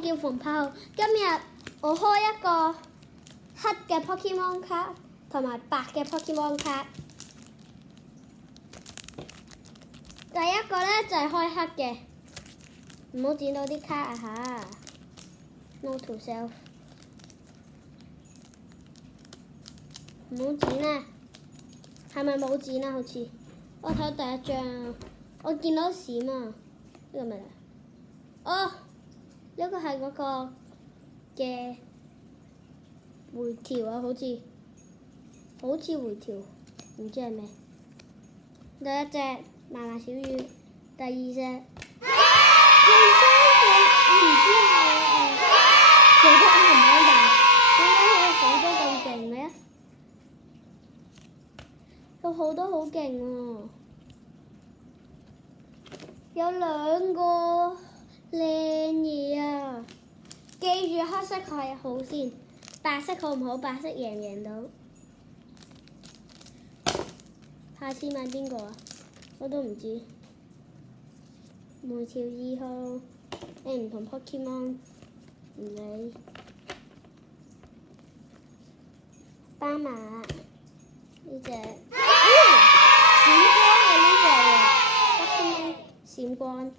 叫馮柏浩，今日我開一個黑嘅 Pokemon 卡同埋白嘅 Pokemon 卡。第一個咧就係開黑嘅，唔好剪到啲卡啊嚇 ！Note to self， 唔好剪啊！係咪冇剪啊？好似我睇第一張，我見到閃啊！呢個咪哦，呢個係嗰個嘅回條啊，好似回條，唔知係咩？第一隻麻麻小雨，第二隻我唔知係做得啱唔啱㗎？點解佢好多咁勁嘅？有好多好勁喎！有兩個靚嘢啊！記住黑色係好先，白色好唔好？白色贏唔贏到？下次買邊個啊？我都唔知。梅條2號，你唔同 Pokemon 唔理。斑馬呢隻，閃光係呢隻喎 ，Pokemon 閃光，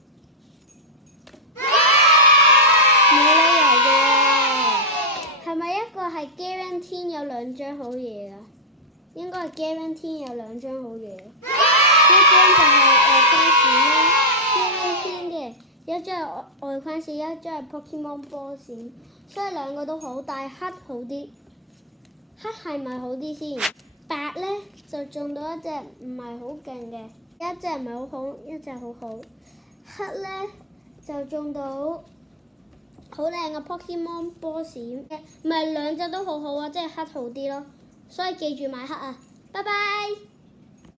冇理由嘅喎。係咪一個係 Guarantee 有兩張好嘢啊？應該係 Guarantee 有兩張好嘢。一張就係外框閃啦 ，Guarantee 嘅，一張係外框閃，一張係 Pokemon 波閃，所以兩個都好，但係黑好啲。黑係咪好啲先？白咧就中到一隻唔係好勁嘅，一隻唔係好好，一隻好好。黑咧就中到好靚嘅 Pokemon 波閃，唔係兩隻都好好啊，即係黑好啲咯。所以記住買黑啊！拜拜。